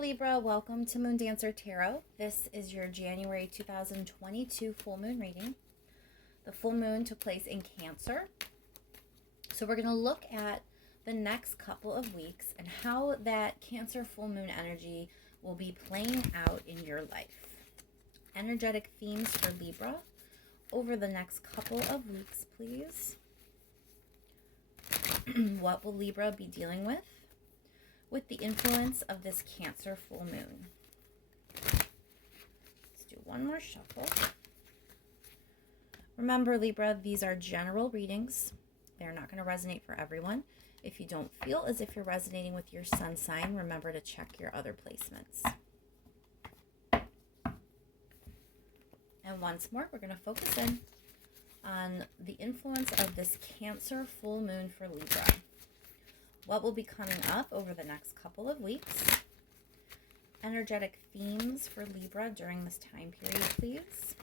Libra, welcome to Moon Dancer Tarot. This is your January 2022 full moon reading. The full moon took place in Cancer. So we're going to look at the next couple of weeks and how that Cancer full moon energy will be playing out in your life. Energetic themes for Libra over the next couple of weeks, please. What will Libra be dealing with the influence of this Cancer full moon? Let's do one more shuffle. Remember, Libra, these are general readings. They're not going to resonate for everyone. If you don't feel as if you're resonating with your sun sign, remember to check your other placements. And once more, we're going to focus in on the influence of this Cancer full moon for Libra. What will be coming up over the next couple of weeks? Energetic themes for Libra during this time period, please.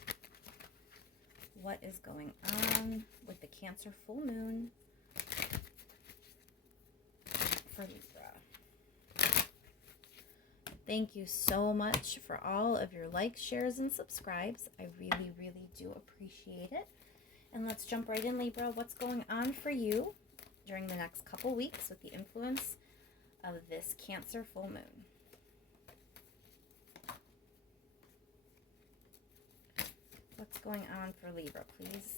What is going on with the Cancer full moon for Libra? Thank you so much for all of your likes, shares, and subscribes. I really, really do appreciate it. And let's jump right in, Libra. What's going on for you during the next couple weeks with the influence of this Cancer full moon? What's going on for Libra, please?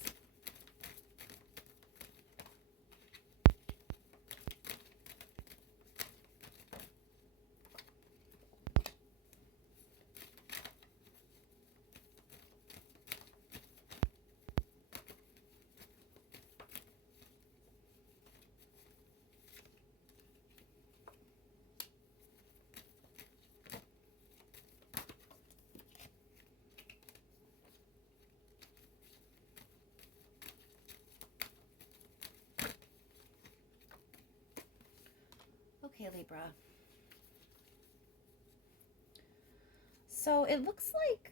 Okay, Libra. So it looks like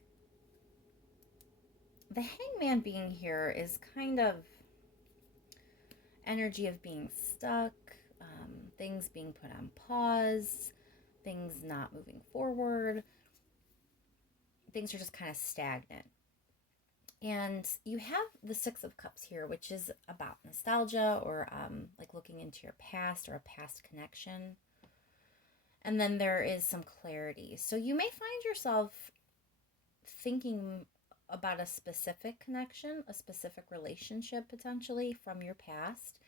the Hangman being here is kind of energy of being stuck, things being put on pause, things not moving forward. Things are just kind of stagnant. And you have the Six of Cups here, which is about nostalgia or like looking into your past or a past connection. And then there is some clarity. So you may find yourself thinking about a specific connection, a specific relationship potentially from your past.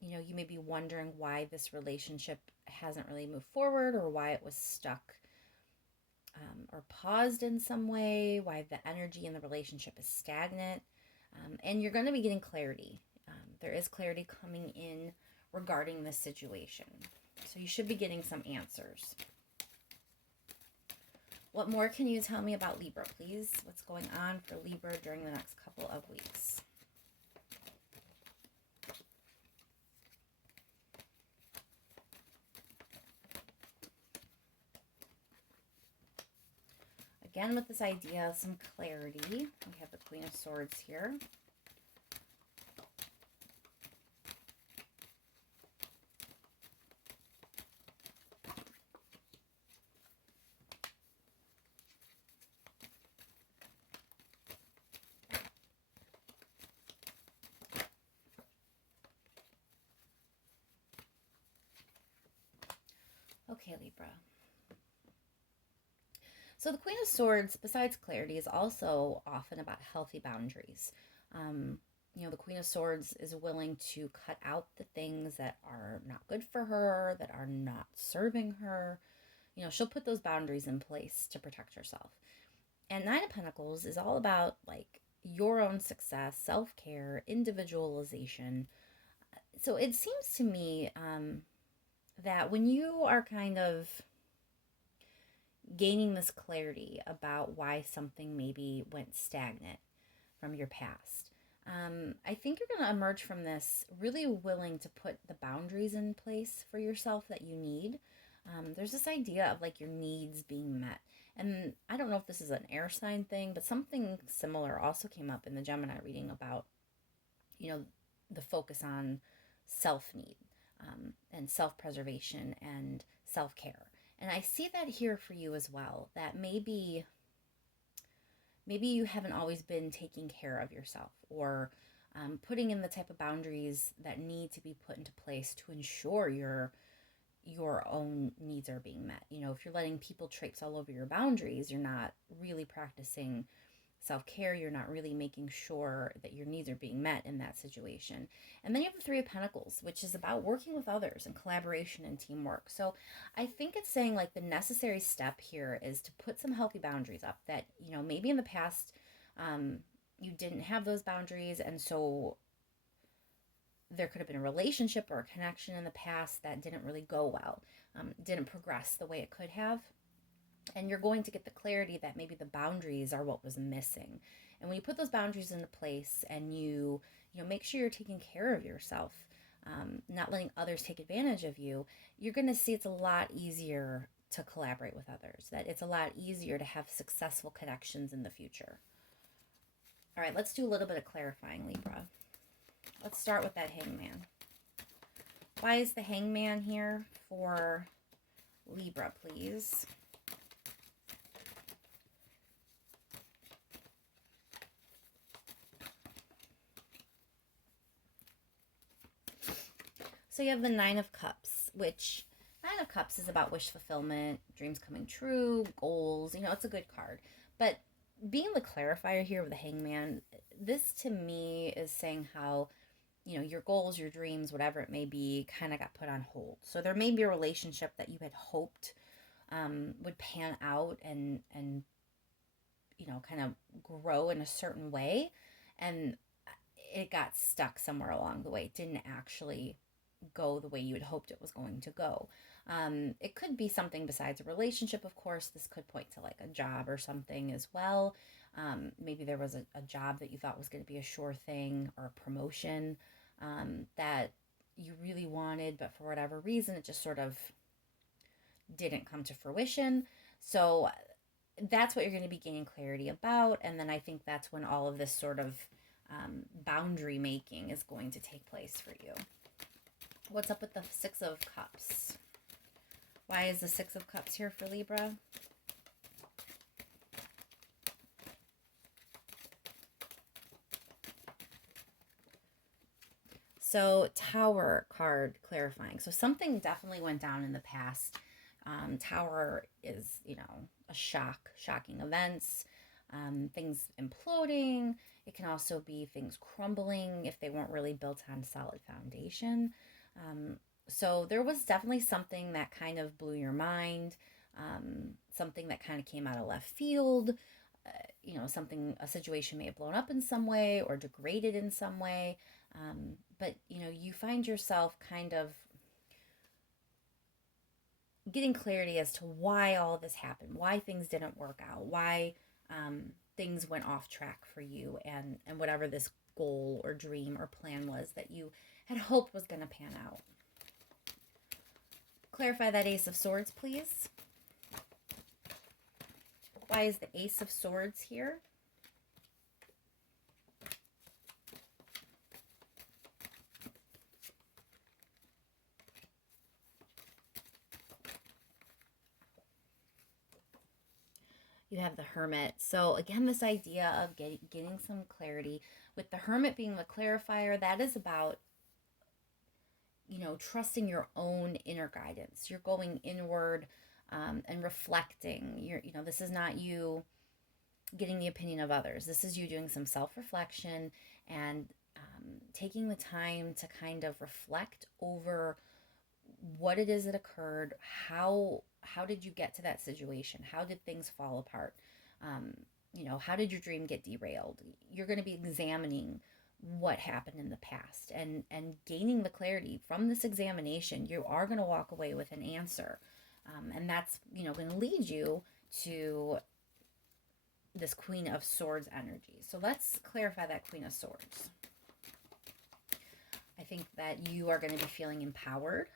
You may be wondering why this relationship hasn't really moved forward or why it was stuck or paused in some way, why the energy in the relationship is stagnant. And you're going to be getting clarity. There is clarity coming in regarding this situation. So you should be getting some answers. What more can you tell me about Libra, please? What's going on for Libra during the next couple of weeks? Again, with this idea of some clarity, we have the Queen of Swords here. Okay, Libra. So the Queen of Swords, besides clarity, is also often about healthy boundaries. The Queen of Swords is willing to cut out the things that are not good for her, that are not serving her. She'll put those boundaries in place to protect herself. And Nine of Pentacles is all about like your own success, self-care, individualization. So it seems to me that when you are kind of gaining this clarity about why something maybe went stagnant from your past, I think you're going to emerge from this really willing to put the boundaries in place for yourself that you need. There's this idea of like your needs being met. And I don't know if this is an air sign thing, but something similar also came up in the Gemini reading about, the focus on self-need and self-preservation and self-care. And I see that here for you as well, that maybe you haven't always been taking care of yourself, or putting in the type of boundaries that need to be put into place to ensure your own needs are being met. If you're letting people traipse all over your boundaries, you're not really practicing self-care. You're not really making sure that your needs are being met in that situation. And then you have the Three of Pentacles, which is about working with others and collaboration and teamwork. So I think it's saying like the necessary step here is to put some healthy boundaries up that, maybe in the past you didn't have those boundaries, and so there could have been a relationship or a connection in the past that didn't really go well, didn't progress the way it could have. And you're going to get the clarity that maybe the boundaries are what was missing. And when you put those boundaries into place and you make sure you're taking care of yourself, not letting others take advantage of you, you're going to see it's a lot easier to collaborate with others, that it's a lot easier to have successful connections in the future. All right, let's do a little bit of clarifying, Libra. Let's start with that Hangman. Why is the Hangman here for Libra, please? So you have the Nine of Cups, which Nine of Cups is about wish fulfillment, dreams coming true, goals. It's a good card. But being the clarifier here with the Hangman, this to me is saying how, your goals, your dreams, whatever it may be, kind of got put on hold. So there may be a relationship that you had hoped would pan out and kind of grow in a certain way, and it got stuck somewhere along the way. It didn't actually go the way you had hoped it was going to go. It could be something besides a relationship, of course. This could point to like a job or something as well. Maybe there was a job that you thought was going to be a sure thing, or a promotion that you really wanted, but for whatever reason, it just sort of didn't come to fruition. So that's what you're going to be gaining clarity about. And then I think that's when all of this sort of boundary making is going to take place for you. What's up with the Six of Cups? Why is the Six of Cups here for Libra? So Tower card clarifying. So something definitely went down in the past. Tower is, a shocking events, things imploding. It can also be things crumbling if they weren't really built on solid foundation. So there was definitely something that kind of blew your mind, something that kind of came out of left field. A situation may have blown up in some way or degraded in some way. But you find yourself kind of getting clarity as to why all of this happened, why things didn't work out, why things went off track for you, and whatever this goal or dream or plan was that you had hoped was going to pan out. Clarify that Ace of Swords, please. Why is the Ace of Swords here? You have the Hermit. So again, this idea of getting some clarity. With the Hermit being the clarifier, that is about, trusting your own inner guidance. You're going inward and reflecting. This is not you getting the opinion of others. This is you doing some self-reflection and taking the time to kind of reflect over what it is that occurred. How did you get to that situation? How did things fall apart? How did your dream get derailed? You're going to be examining what happened in the past and gaining the clarity from this examination. You are going to walk away with an answer, and that's going to lead you to this Queen of Swords energy. So let's clarify that Queen of Swords. I think that you are going to be feeling empowered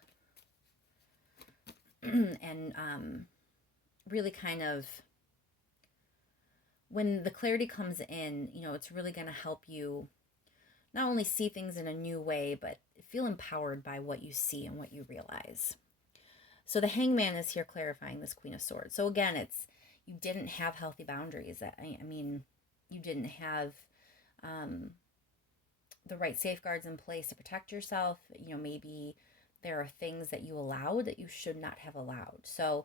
and really kind of, when the clarity comes in, it's really going to help you not only see things in a new way, but feel empowered by what you see and what you realize. So the Hangman is here clarifying this Queen of Swords. So again, it's you didn't have healthy boundaries. I mean, you didn't have um, the right safeguards in place to protect yourself. Maybe there are things that you allow that you should not have allowed. So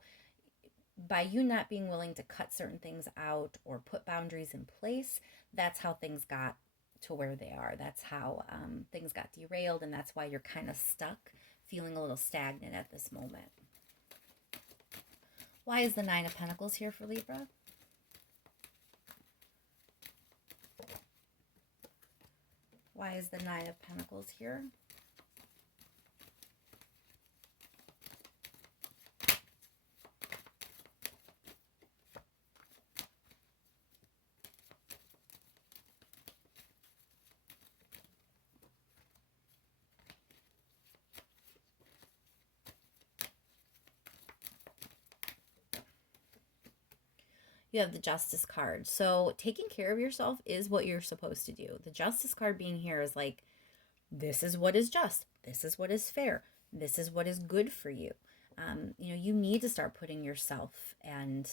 by you not being willing to cut certain things out or put boundaries in place, that's how things got to where they are. That's how things got derailed, and that's why you're kind of stuck, feeling a little stagnant at this moment. Why is the Nine of Pentacles here for Libra? Why is the Nine of Pentacles here? You have the Justice card. So taking care of yourself is what you're supposed to do. The Justice card being here is like, this is what is just. This is what is fair. This is what is good for you. You need to start putting yourself and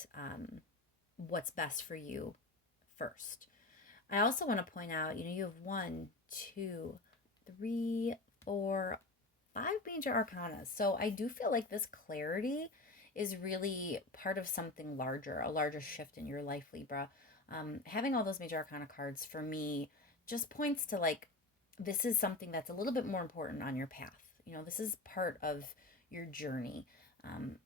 what's best for you first. I also want to point out, you have 1, 2, 3, 4, 5 major arcana. So I do feel like this clarity is really part of something larger, a larger shift in your life, Libra. Having all those major arcana cards for me just points to like, this is something that's a little bit more important on your path. This is part of your journey.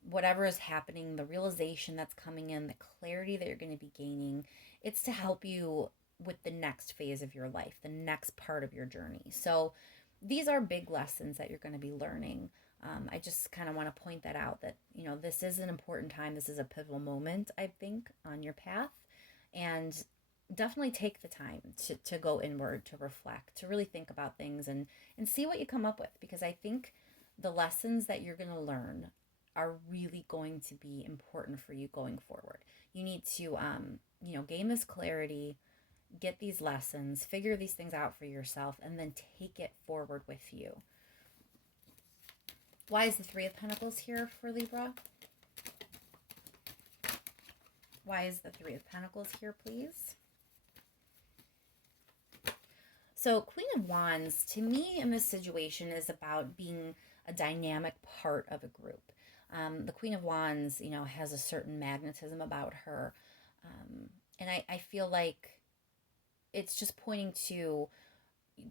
Whatever is happening, the realization that's coming in, the clarity that you're going to be gaining, it's to help you with the next phase of your life, the next part of your journey. So these are big lessons that you're going to be learning. I just kind of want to point that out that, this is an important time. This is a pivotal moment, I think, on your path. And definitely take the time to go inward, to reflect, to really think about things and see what you come up with. Because I think the lessons that you're going to learn are really going to be important for you going forward. You need to, gain this clarity, get these lessons, figure these things out for yourself, and then take it forward with you. Why is the Three of Pentacles here for Libra? Why is the Three of Pentacles here, please? So Queen of Wands, to me in this situation, is about being a dynamic part of a group. The Queen of Wands, has a certain magnetism about her. And I feel like it's just pointing to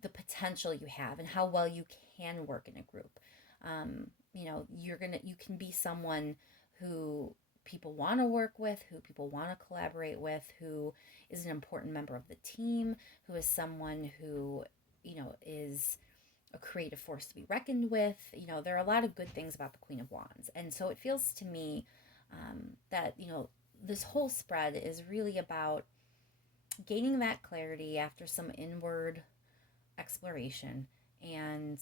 the potential you have and how well you can work in a group. You can be someone who people want to work with, who people want to collaborate with, who is an important member of the team, who is someone who, is a creative force to be reckoned with. There are a lot of good things about the Queen of Wands. And so it feels to me that, this whole spread is really about gaining that clarity after some inward exploration and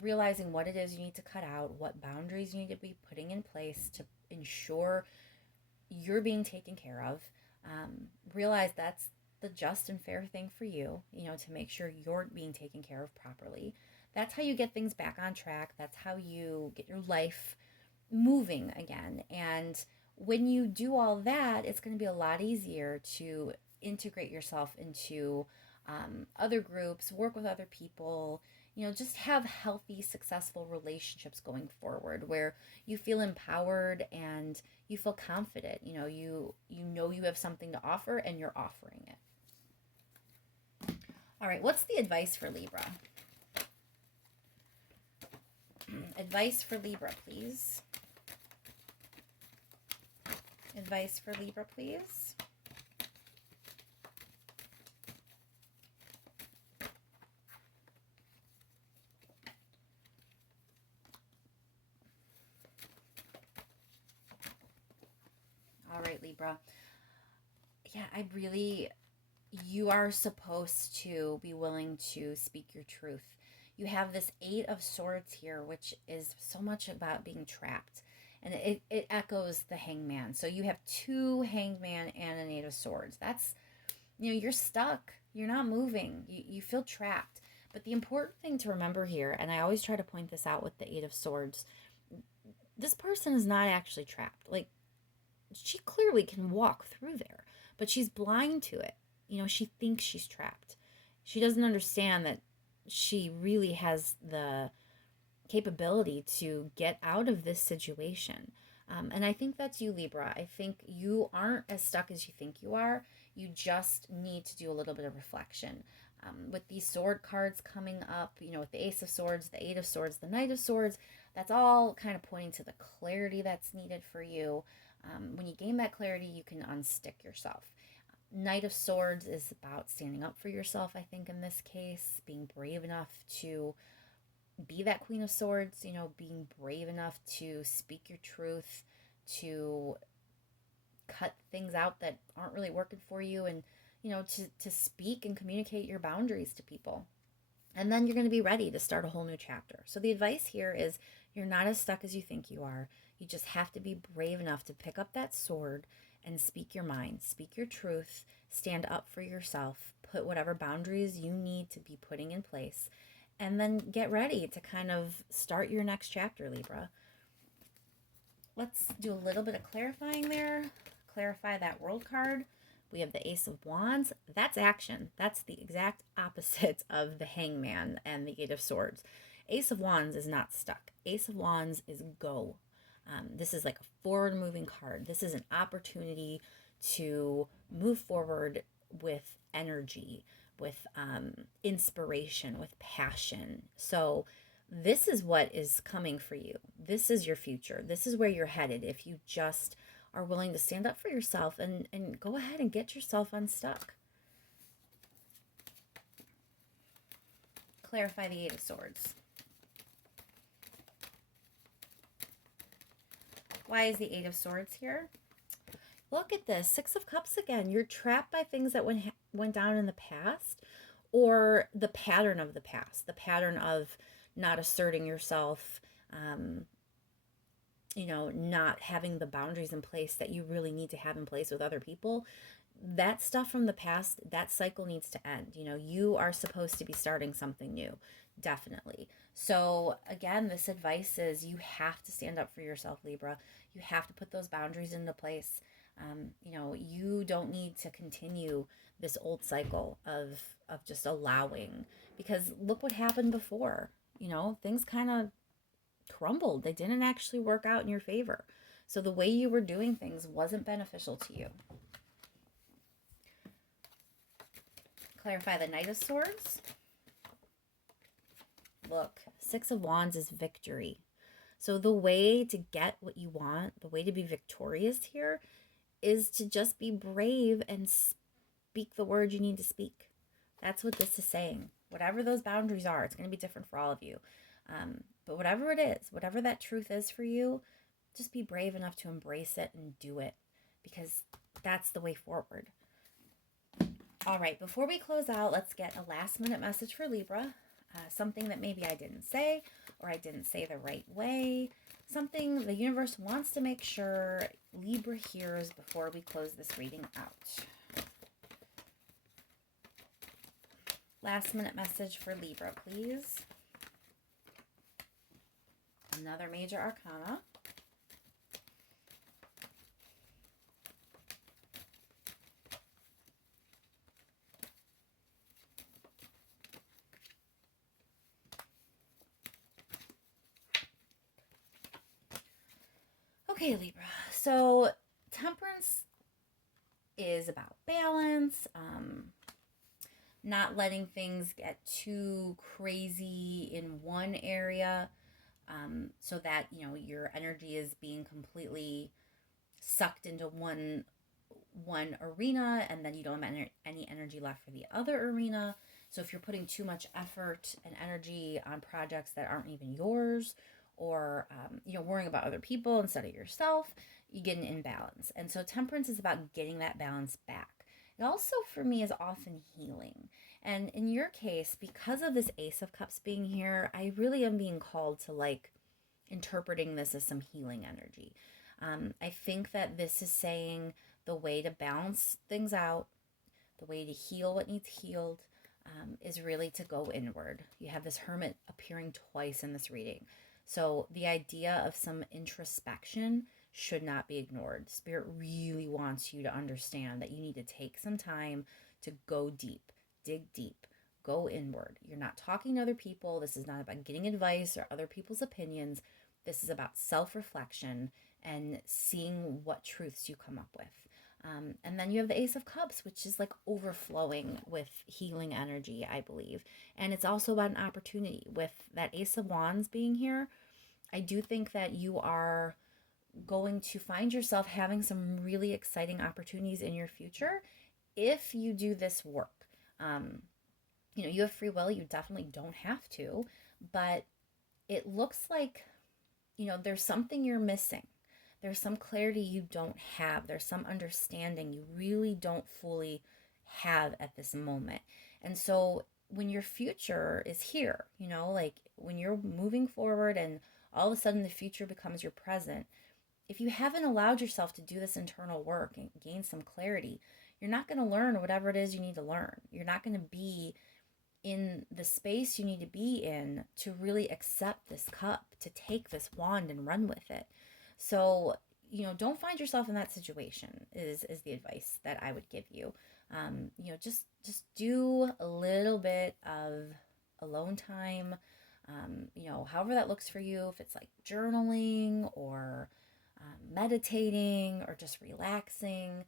realizing what it is you need to cut out, what boundaries you need to be putting in place to ensure you're being taken care of. Realize that's the just and fair thing for you, to make sure you're being taken care of properly. That's how you get things back on track. That's how you get your life moving again. And when you do all that, it's going to be a lot easier to integrate yourself into other groups, work with other people, just have healthy, successful relationships going forward where you feel empowered and you feel confident. You have something to offer and you're offering it. All right, what's the advice for Libra? Advice for Libra, please. Advice for Libra, please. All right, Libra. Yeah, you are supposed to be willing to speak your truth. You have this Eight of Swords here, which is so much about being trapped. And it echoes the Hangman. So you have 2 Hangman and an Eight of Swords. That's, you're stuck. You're not moving. You feel trapped. But the important thing to remember here, and I always try to point this out with the Eight of Swords, this person is not actually trapped. Like, she clearly can walk through there, but she's blind to it. She thinks she's trapped. She doesn't understand that she really has the capability to get out of this situation. And I think that's you, Libra. I think you aren't as stuck as you think you are. You just need to do a little bit of reflection. With these sword cards coming up, with the Ace of Swords, the Eight of Swords, the Knight of Swords, that's all kind of pointing to the clarity that's needed for you. When you gain that clarity, you can unstick yourself. Knight of Swords is about standing up for yourself, I think, in this case, being brave enough to be that Queen of Swords, being brave enough to speak your truth, to cut things out that aren't really working for you, and, to speak and communicate your boundaries to people. And then you're going to be ready to start a whole new chapter. So the advice here is you're not as stuck as you think you are. You just have to be brave enough to pick up that sword and speak your mind, speak your truth, stand up for yourself, put whatever boundaries you need to be putting in place, and then get ready to kind of start your next chapter, Libra. Let's do a little bit of clarifying there. Clarify that World card. We have the Ace of Wands. That's action. That's the exact opposite of the Hangman and the Eight of Swords. Ace of Wands is not stuck. Ace of Wands is go. This is like a forward moving card. This is an opportunity to move forward with energy, with inspiration, with passion. So this is what is coming for you. This is your future. This is where you're headed if you just are willing to stand up for yourself and go ahead and get yourself unstuck. Clarify the Eight of Swords. Why is the Eight of Swords here? Look at this. Six of Cups again. You're trapped by things that went down in the past, or the pattern of the past, the pattern of not asserting yourself, not having the boundaries in place that you really need to have in place with other people. That stuff from the past, that cycle needs to end. You are supposed to be starting something new, definitely. So again, this advice is you have to stand up for yourself, Libra. You have to put those boundaries into place. You don't need to continue this old cycle of just allowing, because look what happened before. Things kind of crumbled. They didn't actually work out in your favor. So the way you were doing things wasn't beneficial to you. Clarify the Knight of Swords. Look, Six of Wands is victory. So the way to get what you want, the way to be victorious here, is to just be brave and speak the words you need to speak. That's what this is saying. Whatever those boundaries are, it's going to be different for all of you. But whatever it is, whatever that truth is for you, just be brave enough to embrace it and do it, because that's the way forward. All right, before we close out, let's get a last minute message for Libra. Something that maybe I didn't say, or I didn't say the right way. Something the universe wants to make sure Libra hears before we close this reading out. Last minute message for Libra, please. Another major arcana. Okay, Libra. So temperance is about balance, not letting things get too crazy in one area, so that your energy is being completely sucked into one arena, and then you don't have any energy left for the other arena. So if you're putting too much effort and energy on projects that aren't even yours, or worrying about other people instead of yourself, you get an imbalance. And so temperance is about getting that balance back. It also, for me, is often healing. And in your case, because of this Ace of Cups being here, I really am being called to interpreting this as some healing energy. I think that this is saying the way to balance things out, the way to heal what needs healed, is really to go inward. You have this Hermit appearing twice in this reading. So the idea of some introspection should not be ignored. Spirit really wants you to understand that you need to take some time to go deep, dig deep, go inward. You're not talking to other people. This is not about getting advice or other people's opinions. This is about self reflection and seeing what truths you come up with. And then you have the Ace of Cups, which is like overflowing with healing energy, I believe. And it's also about an opportunity. With that Ace of Wands being here, I do think that you are going to find yourself having some really exciting opportunities in your future if you do this work. Um, you have free will, you definitely don't have to, but it looks like, there's something you're missing. There's some clarity you don't have. There's some understanding you really don't fully have at this moment. And so when your future is here, like when you're moving forward and all of a sudden the future becomes your present, if you haven't allowed yourself to do this internal work and gain some clarity, you're not going to learn whatever it is you need to learn. You're not going to be in the space you need to be in to really accept this cup, to take this wand and run with it. So, don't find yourself in that situation is the advice that I would give you. Just do a little bit of alone time, however that looks for you, if it's like journaling or meditating or just relaxing,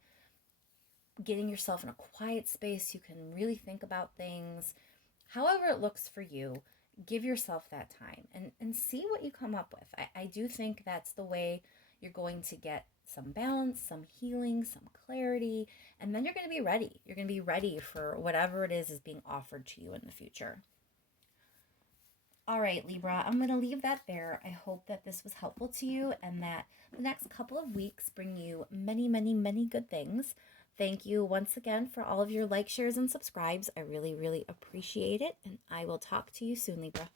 getting yourself in a quiet space you can really think about things. However it looks for you, give yourself that time and see what you come up with. I do think that's the way you're going to get some balance, some healing, some clarity, and then you're going to be ready. You're going to be ready for whatever it is being offered to you in the future. All right, Libra, I'm going to leave that there. I hope that this was helpful to you and that the next couple of weeks bring you many, many, many good things. Thank you once again for all of your likes, shares, and subscribes. I really, really appreciate it. And I will talk to you soon, Libra.